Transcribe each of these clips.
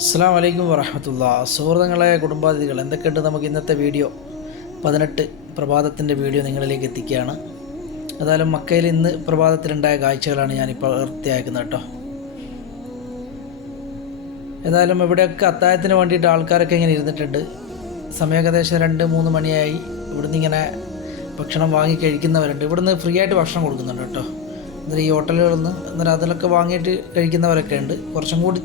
അസ്സാം വലൈക്കും വറഹമത്തുള്ള. സുഹൃത്തുക്കളെ കുടുംബാതിഥികൾ എന്തൊക്കെയുണ്ട് നമുക്ക് ഇന്നത്തെ വീഡിയോ? പതിനെട്ട് പ്രഭാതത്തിന്റെ വീഡിയോ നിങ്ങളിലേക്ക് എത്തിക്കുകയാണ്. ഏതായാലും മക്കയിൽ ഇന്ന് പ്രഭാതത്തിലുണ്ടായ കാഴ്ചകളാണ് ഞാനിപ്പോൾ വൃത്തിയാക്കുന്നത് കേട്ടോ. ഏതായാലും ഇവിടെയൊക്കെ അത്താഴത്തിന് വേണ്ടിയിട്ട് ആൾക്കാരൊക്കെ ഇങ്ങനെ ഇരുന്നിട്ടുണ്ട്. സമയം ഏകദേശം രണ്ട് മൂന്ന് മണിയായി. ഇവിടുന്ന് ഇങ്ങനെ ഭക്ഷണം വാങ്ങി കഴിക്കുന്നവരുണ്ട്. ഇവിടുന്ന് ഫ്രീ ആയിട്ട് ഭക്ഷണം കൊടുക്കുന്നുണ്ട് കേട്ടോ. എന്നിട്ട് ഈ ഹോട്ടലുകളിൽ നിന്ന് എന്നിട്ട് അതിലൊക്കെ വാങ്ങിയിട്ട് കഴിക്കുന്നവരൊക്കെ ഉണ്ട്. കുറച്ചും കൂടി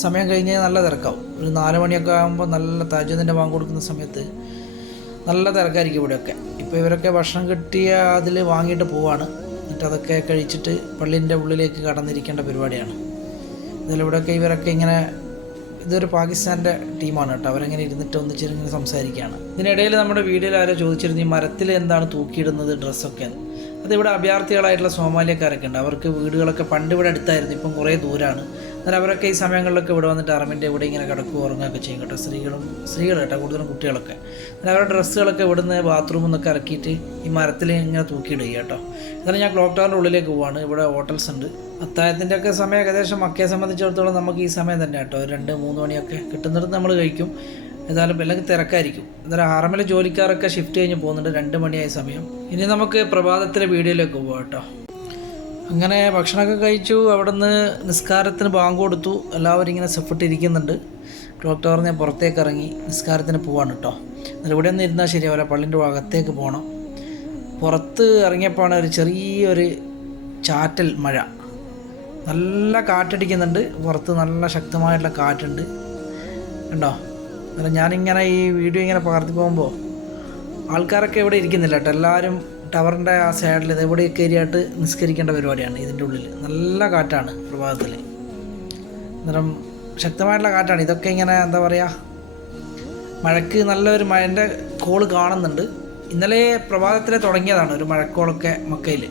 സമയം കഴിഞ്ഞാൽ നല്ല തിരക്കാവും. ഒരു നാല് മണിയൊക്കെ ആകുമ്പോൾ നല്ല താജുദിന്റെ വാങ്ങി കൊടുക്കുന്ന സമയത്ത് നല്ല തിരക്കായിരിക്കും ഇവിടെയൊക്കെ. ഇപ്പോൾ ഇവരൊക്കെ ഭക്ഷണം കിട്ടിയ അതിൽ വാങ്ങിയിട്ട് പോവാണ്. എന്നിട്ട് അതൊക്കെ കഴിച്ചിട്ട് പള്ളീന്റെ ഉള്ളിലേക്ക് കടന്നിരിക്കേണ്ട പരിപാടിയാണ്. ഇതിലിവിടെയൊക്കെ ഇവരൊക്കെ ഇങ്ങനെ ഇതൊരു പാകിസ്ഥാന്റെ ടീമാണ് കേട്ടോ. അവരങ്ങനെ ഇരുന്നിട്ട് ഒന്നിച്ചിരുന്ന് സംസാരിക്കുകയാണ്. ഇതിനിടയിൽ നമ്മുടെ വീഡിയോയിൽ ആരോ ചോദിച്ചിരുന്നു ഈ മരത്തിൽ എന്താണ് തൂക്കിയിടുന്നത് ഡ്രസ്സൊക്കെ അതിവിടെ അഭയാർത്ഥികളായിട്ടുള്ള സോമാലിയക്കാരൊക്കെ ഉണ്ട്. അവർക്ക് വീടുകളൊക്കെ പണ്ട് ഇവിടെ അടുത്തായിരുന്നു. ഇപ്പം കുറേ ദൂരമാണ് എന്നാൽ അവരൊക്കെ ഈ സമയങ്ങളിലൊക്കെ ഇവിടെ വന്നിട്ട് അറമിന്റെ ഇവിടെ ഇങ്ങനെ കിടക്കുക ഉറങ്ങുകയൊക്കെ ചെയ്യും കേട്ടോ. സ്ത്രീകളും സ്ത്രീകൾ കേട്ടോ കൂടുതലും കുട്ടികളൊക്കെ. എന്നാൽ അവരുടെ ഡ്രസ്സുകളൊക്കെ ഇവിടുന്ന് ബാത്റൂമിൽ നിന്നൊക്കെ ഇറക്കിയിട്ട് ഈ മരത്തിൽ ഇങ്ങനെ തൂക്കിയിടുക കേട്ടോ. എന്നാലും ഞാൻ ക്ലോക്ക് ടവറിന്റെ ഉള്ളിലേക്ക് പോവാണ്. ഇവിടെ ഹോട്ടൽസ് ഉണ്ട്. അത്താഴത്തിന്റെ ഒക്കെ സമയം ഏകദേശം മക്കയെ സംബന്ധിച്ചിടത്തോളം നമുക്ക് ഈ സമയം തന്നെ കേട്ടോ. രണ്ട് മൂന്ന് മണിയൊക്കെ കിട്ടുന്നിടത്ത് നമ്മൾ കഴിക്കും. ഏതായാലും അല്ലെങ്കിൽ തിരക്കായിരിക്കും. എന്നാലും ആറമിലെ ജോലിക്കാരൊക്കെ ഷിഫ്റ്റ് കഴിഞ്ഞ് പോകുന്നുണ്ട്. രണ്ട് മണിയായ സമയം. ഇനി നമുക്ക് പ്രഭാതത്തിലെ വീഡിയോയിലേക്ക് പോകാം കേട്ടോ. അങ്ങനെ ഭക്ഷണമൊക്കെ കഴിച്ചു അവിടുന്ന് നിസ്കാരത്തിന് ബാങ്ക് കൊടുത്തു. എല്ലാവരും ഇങ്ങനെ സെഫിട്ട് ഇരിക്കുന്നുണ്ട് ക്ലോക്ക് ടവറിൽ ഞാൻ പുറത്തേക്ക് ഇറങ്ങി നിസ്കാരത്തിന് പോവാണ് കേട്ടോ എന്നാൽ ഇവിടെ ഒന്നും ഇരുന്നാൽ ശരിയാവില്ല പള്ളിന്റെ ഭാഗത്തേക്ക് പോകണം പുറത്ത് ഇറങ്ങിയപ്പോഴാണ് ഒരു ചെറിയൊരു ചാറ്റൽ മഴ. നല്ല കാറ്റടിക്കുന്നുണ്ട്. പുറത്ത് നല്ല ശക്തമായിട്ടുള്ള കാറ്റുണ്ട്. കണ്ടോ? അല്ല ഞാനിങ്ങനെ ഈ വീഡിയോ ഇങ്ങനെ പകർത്തി പോകുമ്പോൾ ആൾക്കാരൊക്കെ ഇവിടെ ഇരിക്കുന്നില്ല കേട്ടോ എല്ലാവരും ടവറിന്റെ ആ സൈഡിൽ ഇത് ഇവിടെ കയറിയായിട്ട് നിസ്കരിക്കേണ്ട പരിപാടിയാണ് ഇതിന്റെ ഉള്ളിൽ. നല്ല കാറ്റാണ് പ്രഭാതത്തിൽ. അന്നേരം ശക്തമായിട്ടുള്ള കാറ്റാണ്. ഇതൊക്കെ ഇങ്ങനെ എന്താ പറയുക മഴയ്ക്ക് നല്ലൊരു മഴന്റെ കോൾ കാണുന്നുണ്ട്. ഇന്നലെ പ്രഭാതത്തിലെ തുടങ്ങിയതാണ് ഒരു മഴക്കോളൊക്കെ മക്കയിൽ.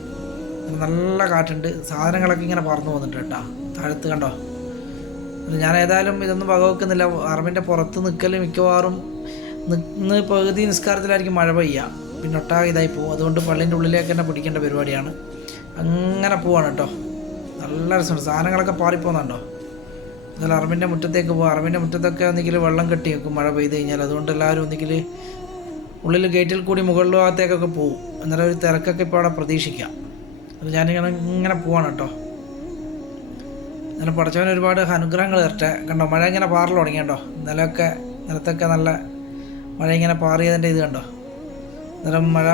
നല്ല കാറ്റുണ്ട്. സാധനങ്ങളൊക്കെ ഇങ്ങനെ പറന്നു പോകുന്നുണ്ട് കേട്ടോ. താഴത്ത് കണ്ടോ? ഞാൻ ഏതായാലും ഇതൊന്നും വകവെക്കുന്നില്ല. അറമിന്റെ പുറത്ത് നിൽക്കൽ മിക്കവാറും നിന്ന് പകുതി നിസ്കാരത്തിലായിരിക്കും മഴ പെയ്യുക പിന്നെ ഒട്ടാകെ ഇതായി പോകും അതുകൊണ്ട് പള്ളിന്റെ ഉള്ളിലേക്ക് തന്നെ പിടിക്കേണ്ട പരിപാടിയാണ്. അങ്ങനെ പോവാണ് കേട്ടോ. നല്ല രസമുണ്ട്. സാധനങ്ങളൊക്കെ പാറിപ്പോകുന്നുണ്ടോ? എന്നാൽ അറിവിന്റെ മുറ്റത്തേക്ക് പോകും അറിവിന്റെ മുറ്റത്തൊക്കെ ഒന്നെങ്കിൽ വെള്ളം കെട്ടി വെക്കും മഴ പെയ്ത് കഴിഞ്ഞാൽ. അതുകൊണ്ട് എല്ലാവരും ഒന്നെങ്കിൽ ഉള്ളിൽ ഗേറ്റിൽ കൂടി മുകളിൽ ഭാഗത്തേക്കൊക്കെ പോകും എന്നാലും ഒരു തിരക്കൊക്കെ ഇപ്പോൾ അവിടെ പ്രതീക്ഷിക്കാം. അത് ഞാനിങ്ങനെ ഇങ്ങനെ പോവാണ് കേട്ടോ. അങ്ങനെ പഠിച്ചവൻ ഒരുപാട് അനുഗ്രഹങ്ങൾ തരട്ടെ. കണ്ടോ മഴ ഇങ്ങനെ പാറൽ കേട്ടോ നിലമൊക്കെ നിലത്തൊക്കെ നല്ല മഴ ഇങ്ങനെ പാറിയതിന്റെ ഇത് കണ്ടോ? അന്നേരം മഴ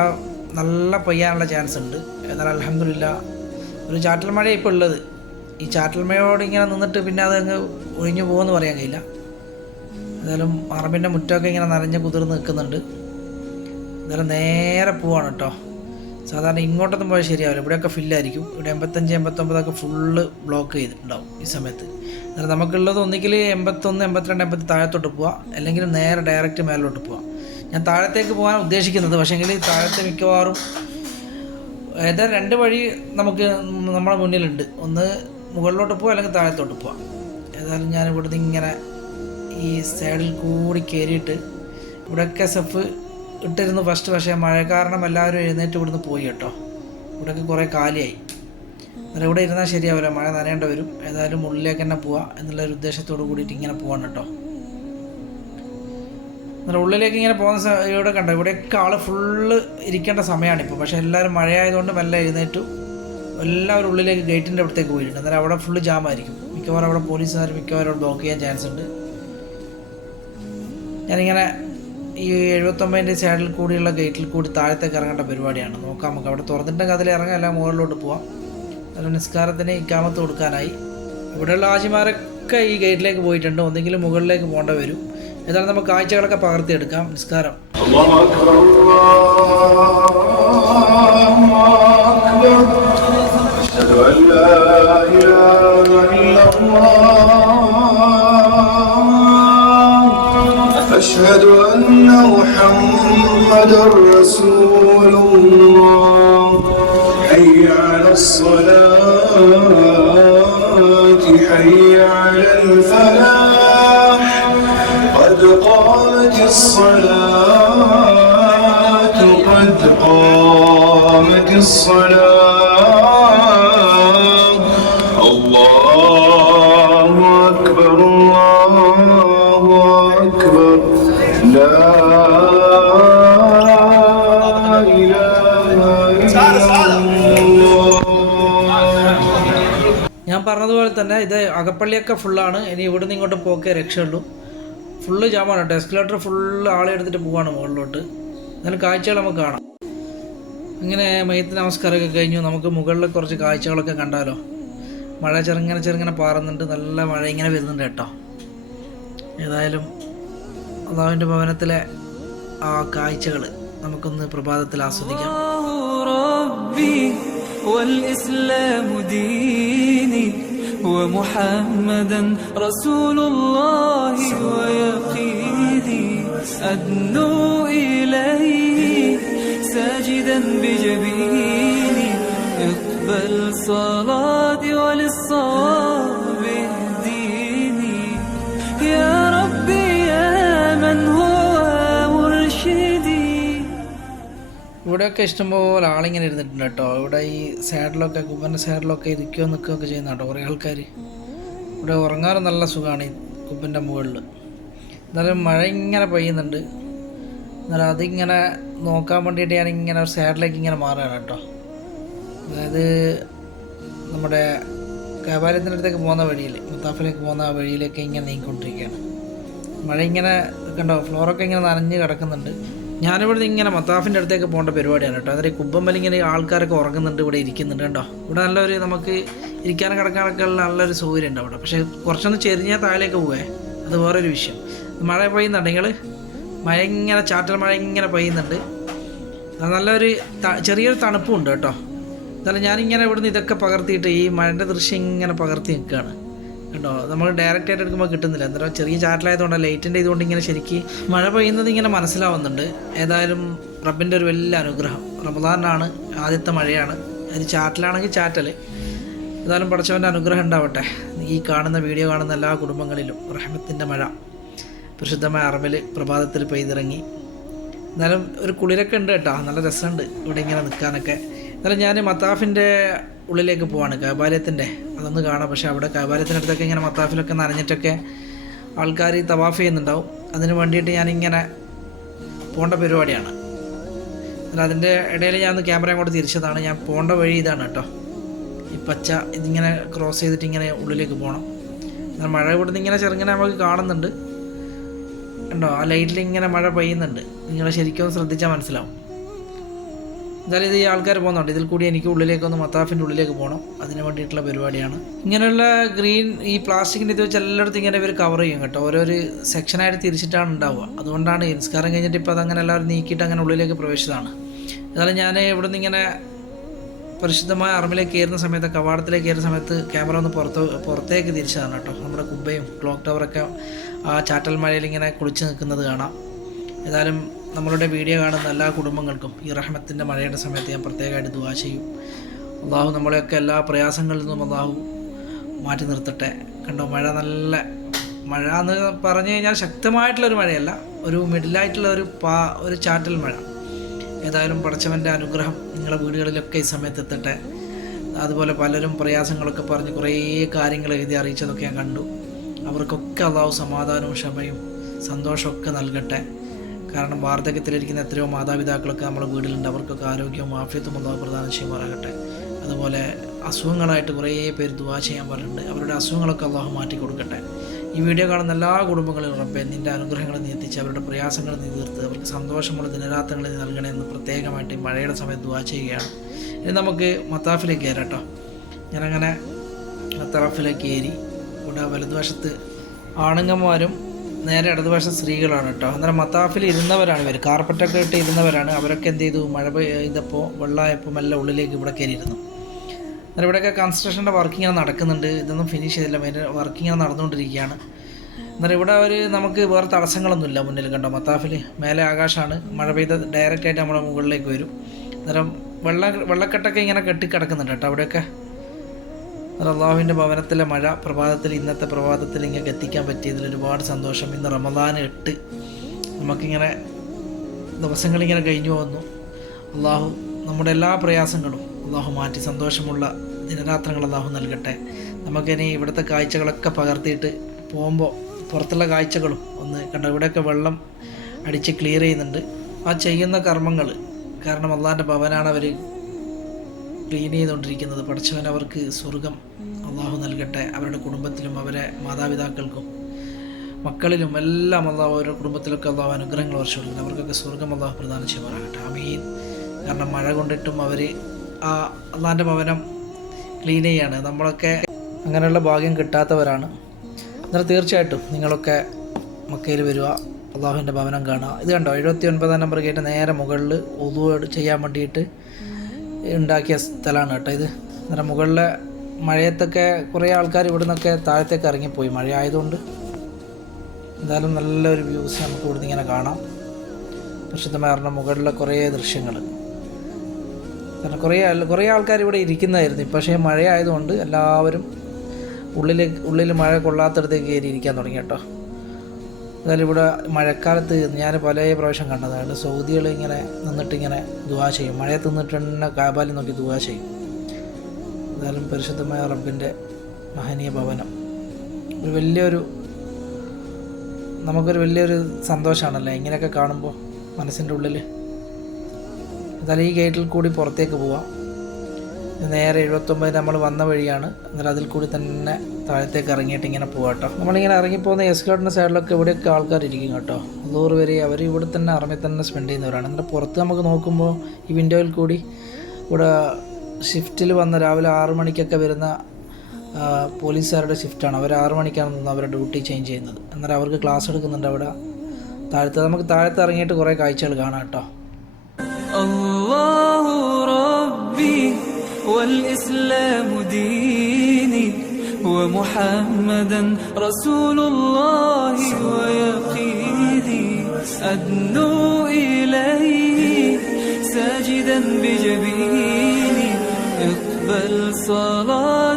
നല്ല പെയ്യാനുള്ള ചാൻസ് ഉണ്ട്. എന്നാൽ അലഹമില്ല ഒരു ചാറ്റൽ മഴ ഇപ്പോൾ ഉള്ളത്. ഈ ചാറ്റൽ മഴയോട് ഇങ്ങനെ നിന്നിട്ട് പിന്നെ അത് അങ്ങ് ഒഴിഞ്ഞു പോകുമെന്ന് പറയാൻ കഴിയില്ല. എന്തായാലും അറബിന്റെ മുറ്റമൊക്കെ ഇങ്ങനെ നനഞ്ഞ് കുതിർന്ന് നിൽക്കുന്നുണ്ട്. എന്തായാലും നേരെ പോവാണ് കേട്ടോ. സാധാരണ ഇങ്ങോട്ടൊന്നും പോയാൽ ശരിയാവില്ല. ഇവിടെയൊക്കെ ഫില്ലായിരിക്കും ഇവിടെ എൺപത്തഞ്ച് എൺപത്തൊമ്പതൊക്കെ ഫുള്ള് ബ്ലോക്ക് ചെയ്തിട്ടുണ്ടാവും ഈ സമയത്ത്. എന്നാലും നമുക്കുള്ളത് ഒന്നിക്കൽ എൺപത്തൊന്ന് എൺപത്തിരണ്ട് എൺപത്തി താഴത്തോട്ട് പോവാം. അല്ലെങ്കിൽ നേരെ ഡയറക്റ്റ് മേലോട്ട് പോവാം. ഞാൻ താഴത്തേക്ക് പോകാൻ ഉദ്ദേശിക്കുന്നത്. പക്ഷേങ്കിൽ താഴത്തെ മിക്കവാറും ഏതായാലും രണ്ട് വഴി നമുക്ക് നമ്മുടെ മുന്നിലുണ്ട്. ഒന്ന് മുകളിലോട്ട് പോവാം അല്ലെങ്കിൽ താഴത്തോട്ട് പോവാം. ഏതായാലും ഞാൻ ഇവിടുന്ന് ഇങ്ങനെ ഈ സൈഡിൽ കൂടി കയറിയിട്ട് ഇവിടെയൊക്കെ സെഫ് ഇട്ടിരുന്നു ഫസ്റ്റ് പക്ഷേ മഴ കാരണം എല്ലാവരും എഴുന്നേറ്റ് ഇവിടുന്ന് പോയി കേട്ടോ. ഇവിടെയൊക്കെ കുറേ കാലിയായി. അന്നേരം ഇവിടെ ഇരുന്നാൽ ശരിയാവില്ല. മഴ നനയേണ്ട വരും. ഏതായാലും ഉള്ളിലേക്ക് തന്നെ പോവാം. എന്നുള്ളൊരു ഉദ്ദേശത്തോട് കൂടിയിട്ട് ഇങ്ങനെ പോകണം കേട്ടോ. അന്നേരം ഉള്ളിലേക്ക് ഇങ്ങനെ പോകുന്ന ഇവിടെ കണ്ട? ഇവിടെയൊക്കെ ആൾ ഫുള്ള് ഇരിക്കേണ്ട സമയമാണ് ഇപ്പോൾ പക്ഷേ എല്ലാവരും മഴയായതുകൊണ്ട് മെല്ലെ എഴുന്നേറ്റു. എല്ലാവരും ഉള്ളിലേക്ക് ഗേറ്റിന്റെ അടുത്തേക്ക് പോയിട്ടുണ്ട് അന്നേരം അവിടെ ഫുള്ള് ജാമായിരിക്കും മിക്കവാറും അവിടെ പോലീസുകാർ മിക്കവാറും അവിടെ ബ്ലോക്ക് ചെയ്യാൻ ചാൻസ് ഉണ്ട്. ഞാനിങ്ങനെ ഈ എഴുപത്തൊമ്പതിന്റെ സൈഡിൽ കൂടിയുള്ള ഗേറ്റിൽ കൂടി താഴത്തേക്ക് ഇറങ്ങേണ്ട പരിപാടിയാണ്. നോക്കാം നമുക്ക്. അവിടെ തുറന്നിട്ടുണ്ടെങ്കിൽ അതിൽ ഇറങ്ങാം. അല്ല മുകളിലോട്ട് പോവാം. അതിൽ നിസ്കാരത്തിന് ഇക്കാമത്ത് കൊടുക്കാനായി. ഇവിടെയുള്ള ആശിമാരൊക്കെ ഈ ഗേറ്റിലേക്ക് പോയിട്ടുണ്ട്. ഒന്നെങ്കിലും മുകളിലേക്ക് പോകേണ്ട വരും. ഏതായാലും നമുക്ക് കാഴ്ചകളൊക്കെ പകർത്തിയെടുക്കാം നിസ്കാരം الله أكبر الله أكبر أشهد أن لا إله إلا الله أشهد أن محمدا رسول الله حي على الصلاة الصلاة قد قامت الصلاة الله أكبر الله لا إله إلا الله ഞാൻ പറഞ്ഞതുപോലെ തന്നെ ഇത് അകപ്പള്ളിയൊക്കെ ഫുള്ളാണ് ഇനി ഇവിടുന്ന് ഇങ്ങോട്ട് പോക്കേ രക്ഷയുള്ളൂ ഫുള്ള് ജാമാണ് കേട്ടോ എസ്കലേറ്റർ ഫുള്ള് ആളെ എടുത്തിട്ട് പോവാണ് മുകളിലോട്ട് എന്നാലും കാഴ്ചകൾ നമുക്ക് കാണാം ഇങ്ങനെ മയത്ത് നമസ്കാരമൊക്കെ കഴിഞ്ഞു നമുക്ക് മുകളിൽ കുറച്ച് കാഴ്ചകളൊക്കെ കണ്ടാലോ മഴ ചെറുങ്ങനെ ചെറുങ്ങനെ പാറുന്നുണ്ട് നല്ല മഴ ഇങ്ങനെ വരുന്നുണ്ട് കേട്ടോ ഏതായാലും അള്ളാഹുവിൻ്റെ ഭവനത്തിലെ ആ കാഴ്ചകൾ നമുക്കൊന്ന് പ്രഭാതത്തിൽ ആസ്വദിക്കാം ربي والإسلام ديني ومحمدا رسول الله ويقيني أدنو إليه ساجدا بجبيني. اقبل صلاتي وللصواب. ഇവിടെയൊക്കെ ഇഷ്ടംപോലെ ആളിങ്ങനെ ഇരുന്നിട്ടുണ്ട് കേട്ടോ. ഇവിടെ ഈ സൈഡിലൊക്കെ കുബന്റെ സൈഡിലൊക്കെ ഇരിക്കുകയോ നിൽക്കുകയൊക്കെ ചെയ്യുന്ന കേട്ടോ കുറേ ആൾക്കാർ ഇവിടെ ഉറങ്ങാനും നല്ല സുഖമാണ് ഈ കുബന്റെ മുകളിൽ എന്നാലും മഴ ഇങ്ങനെ പെയ്യുന്നുണ്ട്. എന്നാലും അതിങ്ങനെ നോക്കാൻ വേണ്ടിയിട്ട് ഞാനിങ്ങനെ ഒരു സൈഡിലേക്ക് ഇങ്ങനെ മാറുകയാണ് കേട്ടോ. അതായത് നമ്മുടെ കൈവാലയത്തിന്റെ അടുത്തേക്ക് പോകുന്ന വഴിയിൽ മുത്താഫിലേക്ക് പോകുന്ന വഴിയിലേക്ക് ഇങ്ങനെ നീങ്ങിക്കൊണ്ടിരിക്കുകയാണ്. മഴ ഇങ്ങനെ കണ്ടോ ഫ്ലോറൊക്കെ ഇങ്ങനെ നനഞ്ഞ് കിടക്കുന്നുണ്ട്. ഞാനിവിടെ ഇങ്ങനെ മത്താഫിന്റെ അടുത്തേക്ക് പോകേണ്ട പരിപാടിയാണ് കേട്ടോ. അതായത് കുമ്പമ്പൽ ഇങ്ങനെ ആൾക്കാരൊക്കെ ഉറങ്ങുന്നുണ്ട് ഇവിടെ ഇരിക്കുന്നുണ്ട് കേട്ടോ ഇവിടെ നല്ലൊരു നമുക്ക് ഇരിക്കാൻ കിടക്കാനൊക്കെ ഉള്ള നല്ലൊരു സൗകര്യം ഉണ്ട് അവിടെ. പക്ഷേ കുറച്ചൊന്ന് ചെരിഞ്ഞാൽ താഴേക്ക് പോവേ. അത് വേറൊരു വിഷയം. മഴ പെയ്യുന്നുണ്ടെങ്കിൽ മഴ ഇങ്ങനെ ചാറ്റൽ മഴ ഇങ്ങനെ പെയ്യുന്നുണ്ട്. നല്ലൊരു ചെറിയൊരു തണുപ്പും ഉണ്ട് കേട്ടോ. എന്നാലും ഞാനിങ്ങനെ ഇവിടുന്ന് ഇതൊക്കെ പകർത്തിയിട്ട് ഈ മഴന്റെ ദൃശ്യം ഇങ്ങനെ പകർത്തി നിൽക്കുകയാണ്. കേട്ടോ നമ്മൾ ഡയറക്റ്റ് ആയിട്ട് എടുക്കുമ്പോൾ കിട്ടുന്നില്ല. എന്തായാലും ചെറിയ ചാറ്റലായതുകൊണ്ട് ലൈറ്റിന്റെ ഇതുകൊണ്ട് ഇങ്ങനെ ശരിക്ക് മഴ പെയ്യുന്നത് ഇങ്ങനെ മനസ്സിലാവുന്നുണ്ട്. ഏതായാലും റബ്ബിന്റെ ഒരു വലിയ അനുഗ്രഹം. റമദാനാണ് ആദ്യത്തെ മഴയാണ്. അത് ചാറ്റലാണെങ്കിൽ ചാറ്റൽ ഏതായാലും പഠിച്ചവന്റെ അനുഗ്രഹം ഉണ്ടാവട്ടെ. ഈ കാണുന്ന വീഡിയോ കാണുന്ന എല്ലാ കുടുംബങ്ങളിലും റഹ്മത്തിന്റെ മഴ പരിശുദ്ധമായ അറബിൽ പ്രഭാതത്തിൽ പെയ്തിറങ്ങി. എന്നാലും ഒരു കുളിരൊക്കെ ഉണ്ട് കേട്ടോ. നല്ല രസമുണ്ട് ഇവിടെ ഇങ്ങനെ നിൽക്കാനൊക്കെ. എന്നാലും ഞാൻ മത്താഫിന്റെ ഉള്ളിലേക്ക് പോവാണ്. കൈബാലയത്തിന്റെ അതൊന്ന് കാണാം. പക്ഷേ അവിടെ കൈബാലയത്തിന്റെ അടുത്തൊക്കെ ഇങ്ങനെ മത്താഫിലൊക്കെ നനഞ്ഞിട്ടൊക്കെ ആൾക്കാർ ഈ തവാഫ് ചെയ്യുന്നുണ്ടാവും. അതിന് വേണ്ടിയിട്ട് ഞാനിങ്ങനെ പോകേണ്ട പരിപാടിയാണ്. എന്നാൽ അതിന്റെ ഇടയിൽ ഞാൻ ഒന്ന് ക്യാമറ അങ്ങോട്ട് തിരിച്ചതാണ്. ഞാൻ പോകേണ്ട വഴി ഇതാണ് കേട്ടോ. ഈ പച്ച ഇതിങ്ങനെ ക്രോസ് ചെയ്തിട്ട് ഇങ്ങനെ ഉള്ളിലേക്ക് പോകണം എന്നാൽ മഴ ഇവിടുന്ന് ഇങ്ങനെ ചെറുങ്ങനെ നമുക്ക് കാണുന്നുണ്ട്. ഉണ്ടോ ആ ലൈറ്റിൽ ഇങ്ങനെ മഴ പെയ്യുന്നുണ്ട്. നിങ്ങൾ ശരിക്കും ശ്രദ്ധിച്ചാൽ മനസ്സിലാവും. എന്തായാലും ഇത് ഈ ആൾക്കാർ പോകുന്നുണ്ട്. ഇതിൽ കൂടി എനിക്ക് ഉള്ളിലേക്ക് ഒന്ന് മത്താഫിന്റെ ഉള്ളിലേക്ക് പോകണം അതിന് വേണ്ടിയിട്ടുള്ള പരിപാടിയാണ്. ഇങ്ങനെയുള്ള ഗ്രീൻ ഈ പ്ലാസ്റ്റിക്കിന്റെ ഇത് വെച്ച് എല്ലായിടത്തും ഇങ്ങനെ ഇവർ കവർ ചെയ്യും കേട്ടോ. ഓരോരു സെക്ഷനായിട്ട് തിരിച്ചിട്ടാണ് ഉണ്ടാവുക. അതുകൊണ്ടാണ് നിസ്കാരം കഴിഞ്ഞിട്ട് ഇപ്പോൾ അതങ്ങനെ എല്ലാവരും നീക്കിയിട്ട് അങ്ങനെ ഉള്ളിലേക്ക് പ്രവേശിച്ചതാണ്. എന്നാലും ഞാൻ ഇവിടുന്ന് ഇങ്ങനെ പരിശുദ്ധമായ അറമിലേക്ക് കയറുന്ന സമയത്ത് കവാടത്തിലേക്ക് കയറുന്ന സമയത്ത് ക്യാമറ ഒന്ന് പുറത്ത് പുറത്തേക്ക് തിരിച്ചതാണ് കേട്ടോ. നമ്മുടെ കുബ്ബയും ക്ലോക്ക് ടവറൊക്കെ ആ ചാറ്റൽ മഴയിൽ ഇങ്ങനെ കുളിച്ച് നിൽക്കുന്നത് കാണാം. ഏതായാലും നമ്മളുടെ വീഡിയോ കാണുന്ന എല്ലാ കുടുംബങ്ങൾക്കും ഈ റഹ്മത്തിന്റെ മഴയുടെ സമയത്ത് ഞാൻ പ്രത്യേകമായിട്ട് ദുവാ ചെയ്യും. അള്ളാഹു നമ്മളെയൊക്കെ എല്ലാ പ്രയാസങ്ങളിൽ നിന്നും അള്ളാഹു മാറ്റി നിർത്തട്ടെ. കണ്ടോ മഴ നല്ല മഴ എന്ന് പറഞ്ഞു കഴിഞ്ഞാൽ ശക്തമായിട്ടുള്ളൊരു മഴയല്ല ഒരു മിഡിലായിട്ടുള്ള ഒരു പാ ഒരു ചാറ്റൽ മഴ. ഏതായാലും പടച്ചവന്റെ അനുഗ്രഹം നിങ്ങളുടെ വീടുകളിലൊക്കെ ഈ സമയത്ത് എത്തട്ടെ. അതുപോലെ പലരും പ്രയാസങ്ങളൊക്കെ പറഞ്ഞ് കുറേ കാര്യങ്ങൾ എഴുതി അറിയിച്ചതൊക്കെ ഞാൻ കണ്ടു. അവർക്കൊക്കെ അള്ളാഹു സമാധാനവും ക്ഷമയും സന്തോഷമൊക്കെ നൽകട്ടെ. കാരണം വാർദ്ധക്യത്തിലിരിക്കുന്ന എത്രയോ മാതാപിതാക്കളൊക്കെ നമ്മുടെ വീട്ടിലുണ്ട്. അവർക്കൊക്കെ ആരോഗ്യവും ആഫ്യത്തും അള്ളാഹു പ്രദാനം ചെയ്യുമാറാകട്ടെ. അതുപോലെ അസുഖങ്ങളായിട്ട് കുറേ പേര് ദുവാ ചെയ്യാൻ പറഞ്ഞിട്ടുണ്ട്. അവരുടെ അസുഖങ്ങളൊക്കെ അള്ളാഹു മാറ്റി കൊടുക്കട്ടെ. ഈ വീഡിയോ കാണുന്ന എല്ലാ കുടുംബങ്ങളിലും റബ്ബെ നിന്റെ അനുഗ്രഹങ്ങൾ നീ എത്തിച്ച് അവരുടെ പ്രയാസങ്ങൾ നീ തീർത്ത് അവർക്ക് സന്തോഷമുള്ള ദിനരാത്രങ്ങൾ നൽകണമെന്ന് പ്രത്യേകമായിട്ട് ഈ മഴയുടെ സമയത്ത് ദുവാ ചെയ്യുകയാണ്. ഇനി നമുക്ക് മത്താഫിലേക്ക് കയറാം കേട്ടോ. ഞാനങ്ങനെ മത്താഫിലേക്ക് കയറി. ഇവിടെ വലതുവശത്ത് ആണുങ്ങന്മാരും നേരെ ഇടതുവശം സ്ത്രീകളാണ് കേട്ടോ. അന്നേരം മത്താഫിൽ ഇരുന്നവരാണ് ഇവർ കാർപ്പറ്റൊക്കെ ഇട്ട് ഇരുന്നവരാണ്. അവരൊക്കെ എന്ത് ചെയ്തു? മഴ പെയ്തപ്പോൾ വെള്ളമായപ്പോൾ മെല്ലെ ഉള്ളിലേക്ക് ഇവിടെ കയറിയിരുന്നു. അന്നേരം ഇവിടെയൊക്കെ കൺസ്ട്രക്ഷന്റെ വർക്ക് ഇങ്ങനെ നടക്കുന്നുണ്ട്. ഇതൊന്നും ഫിനിഷ് ചെയ്തില്ല. മെയിൻ വർക്കിംഗ് ഇങ്ങനെ നടന്നുകൊണ്ടിരിക്കുകയാണ്. അന്നേരം ഇവിടെ അവർ നമുക്ക് വേറെ തടസ്സങ്ങളൊന്നുമില്ല മുന്നിൽ കണ്ടോ? മത്താഫിൽ മേലെ ആകാശമാണ് മഴ പെയ്ത ഡയറക്റ്റ് ആയിട്ട് നമ്മുടെ മുകളിലേക്ക് വരും. അന്നേരം വെള്ള വെള്ളക്കെട്ടൊക്കെ ഇങ്ങനെ കെട്ടിക്കിടക്കുന്നുണ്ട് കേട്ടോ അവിടെയൊക്കെ. അന്നേരം അള്ളാഹുവിന്റെ ഭവനത്തിലെ മഴ പ്രഭാതത്തിൽ ഇന്നത്തെ പ്രഭാതത്തിൽ ഇങ്ങനെ എത്തിക്കാൻ പറ്റിയതിൽ ഒരുപാട് സന്തോഷം. ഇന്ന് റമദാൻ എട്ട്. നമുക്കിങ്ങനെ ദിവസങ്ങളിങ്ങനെ കഴിഞ്ഞു പോകുന്നു. അള്ളാഹു നമ്മുടെ എല്ലാ പ്രയാസങ്ങളും അള്ളാഹു മാറ്റി. സന്തോഷമുള്ള ദിനരാത്രങ്ങൾ അള്ളാഹു നൽകട്ടെ. നമുക്കിനി ഇവിടുത്തെ കാഴ്ചകളൊക്കെ പകർത്തിയിട്ട് പോകുമ്പോൾ പുറത്തുള്ള കാഴ്ചകളും ഒന്ന് കണ്ട? ഇവിടെയൊക്കെ വെള്ളം അടിച്ച് ക്ലിയർ ചെയ്യുന്നുണ്ട്. ആ ചെയ്യുന്ന കർമ്മങ്ങൾ കാരണം അള്ളാഹിന്റെ ഭവനാണ് അവർ ക്ലീൻ ചെയ്തുകൊണ്ടിരിക്കുന്നത് പഠിച്ചവൻ അവർക്ക് സ്വർഗം അള്ളാഹു നൽകട്ടെ. അവരുടെ കുടുംബത്തിലും അവരെ മാതാപിതാക്കൾക്കും മക്കളിലും എല്ലാം അള്ളാഹു അവരുടെ കുടുംബത്തിലൊക്കെ അള്ളാഹു അനുഗ്രഹങ്ങൾ വർഷം കൊടുക്കുന്നത് അവർക്കൊക്കെ സ്വർഗം അള്ളാഹു പ്രദാനം ചെയ്യുമാറാകട്ടെ ആമീൻ. കാരണം മഴ കൊണ്ടിട്ടും അവർ ആ അള്ളാഹിന്റെ ഭവനം ക്ലീൻ ചെയ്യാണ്. നമ്മളൊക്കെ അങ്ങനെയുള്ള ഭാഗ്യം കിട്ടാത്തവരാണ്. എന്നാൽ തീർച്ചയായിട്ടും നിങ്ങളൊക്കെ മക്കയിൽ വരിക അള്ളാഹുവിന്റെ ഭവനം കാണുക. ഇത് കണ്ടോ? എഴുപത്തി ഒൻപതാം നമ്പർ കേട്ട് നേരെ മുകളിൽ ഒതു ചെയ്യാൻ വേണ്ടിയിട്ട് ഉണ്ടാക്കിയ സ്ഥലമാണ് കേട്ടോ ഇത്. അന്നേരം മുകളിലെ മഴയത്തൊക്കെ കുറേ ആൾക്കാർ ഇവിടെ നിന്നൊക്കെ താഴത്തേക്ക് ഇറങ്ങിപ്പോയി. മഴ ആയതുകൊണ്ട് എന്തായാലും നല്ലൊരു വ്യൂസ് നമുക്ക് ഇവിടുന്ന് ഇങ്ങനെ കാണാം. പ്രസിദ്ധമായിരുന്ന മുകളിലെ കുറേ ദൃശ്യങ്ങൾ. കാരണം കുറേ കുറേ ആൾക്കാർ ഇവിടെ ഇരിക്കുന്നതായിരുന്നു. പക്ഷേ മഴ ആയതുകൊണ്ട് എല്ലാവരും ഉള്ളിൽ ഉള്ളിൽ മഴ കൊള്ളാത്തടത്തേക്ക് കയറി ഇരിക്കാൻ തുടങ്ങി കേട്ടോ. എന്തായാലും ഇവിടെ മഴക്കാലത്ത് ഞാൻ പല പ്രാവശ്യം കണ്ടതാണ്. സൗദികൾ ഇങ്ങനെ നിന്നിട്ട് ഇങ്ങനെ ദുവാ ചെയ്യും. മഴയെ തിന്നിട്ട് തന്നെ നോക്കി ദുവാ ചെയ്യും. എന്തായാലും പരിശുദ്ധമായ റബ്ബിന്റെ മഹനീയ ഭവനം. ഒരു വലിയൊരു നമുക്കൊരു വലിയൊരു സന്തോഷമാണല്ലേ ഇങ്ങനെയൊക്കെ കാണുമ്പോൾ മനസ്സിന്റെ ഉള്ളിൽ എന്തായാലും ഈ ഗേറ്റിൽ കൂടി പുറത്തേക്ക് പോവാം. നേരെ എഴുപത്തൊമ്പത് നമ്മൾ വന്ന വഴിയാണ്. എന്നാൽ അതിൽ കൂടി തന്നെ താഴത്തേക്ക് ഇറങ്ങിയിട്ട് ഇങ്ങനെ പോകാം കേട്ടോ നമ്മളിങ്ങനെ ഇറങ്ങിപ്പോകുന്ന എസ്കേട്ടിന്റെ സൈഡിലൊക്കെ ഇവിടെയൊക്കെ ആൾക്കാർ ഇരിക്കും കേട്ടോ. നൂറ് വരെ അവർ ഇവിടെ തന്നെ ആർമി തന്നെ സ്പെൻഡ് ചെയ്യുന്നവരാണ്. എന്നിട്ട് പുറത്ത് നമുക്ക് നോക്കുമ്പോൾ ഈ വിൻഡോയിൽ കൂടി ഇവിടെ ഷിഫ്റ്റിൽ വന്ന രാവിലെ ആറ് മണിക്കൊക്കെ വരുന്ന പോലീസുകാരുടെ ഷിഫ്റ്റാണ് അവർ ആറ് മണിക്കാണ് നിന്ന് അവരുടെ ഡ്യൂട്ടി ചേഞ്ച് ചെയ്യുന്നത്. എന്നാൽ അവർക്ക് ക്ലാസ് എടുക്കുന്നുണ്ട് അവിടെ. താഴത്തെ നമുക്ക് താഴത്ത് ഇറങ്ങിയിട്ട് കുറേ കാഴ്ചകൾ കാണാം കേട്ടോ. والإسلام ديني ومحمدا رسول الله ويقيني أدنو إليه ساجدا بجبيني اقبل صلاتي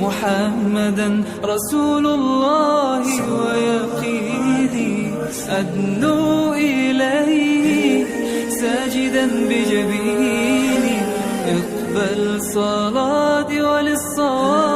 ومحمدا رسول الله ويقيني أدنو إليه ساجدا بجبيني اقبل صلاتي وللصواب.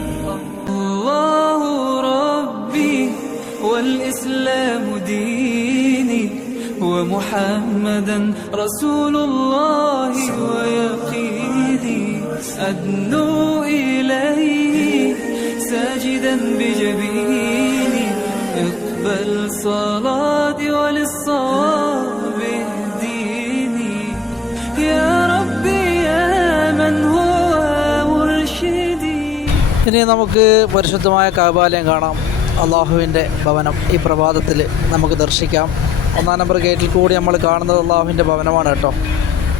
والإسلام ديني ومحمدا رسول الله ويقيني أدنو إليه ساجدا بجبيني اقبل صلاتي وللصواب اهديني يا ربي يا من هو مرشدي ഇനി നമുക്ക് പരിശുദ്ധമായ കാബാലയം കാണാം അള്ളാഹുവിന്റെ ഭവനം ഈ പ്രഭാതത്തിൽ നമുക്ക് ദർശിക്കാം. ഒന്നാം നമ്പർ ഗേറ്റിൽ കൂടി നമ്മൾ കാണുന്നത് അള്ളാഹുവിന്റെ ഭവനമാണ് കേട്ടോ.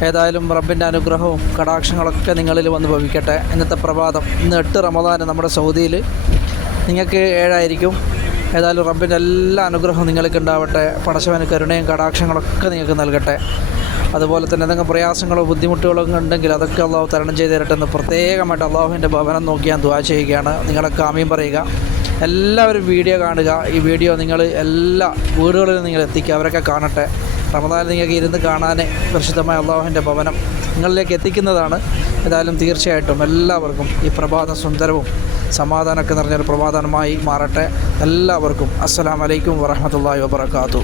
ഏതായാലും റബ്ബിന്റെ അനുഗ്രഹവും കടാക്ഷങ്ങളൊക്കെ നിങ്ങളിൽ വന്ന് ഭവിക്കട്ടെ. ഇന്നത്തെ പ്രഭാതം ഇന്ന് എട്ട് റമദാൻ നമ്മുടെ സൗദിയിൽ. നിങ്ങൾക്ക് ഏഴായിരിക്കും. ഏതായാലും റബ്ബിന്റെ എല്ലാ അനുഗ്രഹവും നിങ്ങൾക്ക് ഉണ്ടാവട്ടെ. പടശവന് കരുണയും കടാക്ഷങ്ങളൊക്കെ നിങ്ങൾക്ക് നൽകട്ടെ. അതുപോലെ തന്നെ എന്തെങ്കിലും പ്രയാസങ്ങളോ ബുദ്ധിമുട്ടുകളോ ഉണ്ടെങ്കിൽ അതൊക്കെ അള്ളാഹു തരണം ചെയ്ത് തരട്ടെ എന്ന് പ്രത്യേകമായിട്ട് അള്ളാഹുവിന്റെ ഭവനം നോക്കി ഞാൻ ദ്വാ ചെയ്യുകയാണ്. നിങ്ങളൊക്കെ കാമ്യം പറയുക. എല്ലാവരും വീഡിയോ കാണുക. ഈ വീഡിയോ നിങ്ങൾ എല്ലാ വീടുകളിലും നിങ്ങൾ എത്തിക്കുക. അവരൊക്കെ കാണട്ടെ. റമദാനിൽ നിങ്ങൾക്ക് ഇരുന്ന് കാണാൻ പരിശുദ്ധമായ അള്ളാഹുവിന്റെ ഭവനം നിങ്ങളിലേക്ക് എത്തിക്കുന്നതാണ്. ഏതായാലും തീർച്ചയായിട്ടും എല്ലാവർക്കും ഈ പ്രഭാത സുന്ദരവും സമാധാനമൊക്കെ നിറഞ്ഞൊരു പ്രഭാതമായി മാറട്ടെ. എല്ലാവർക്കും അസ്സലാമലൈക്കും വറഹമത്തല്ലാഹി വബർക്കാത്തു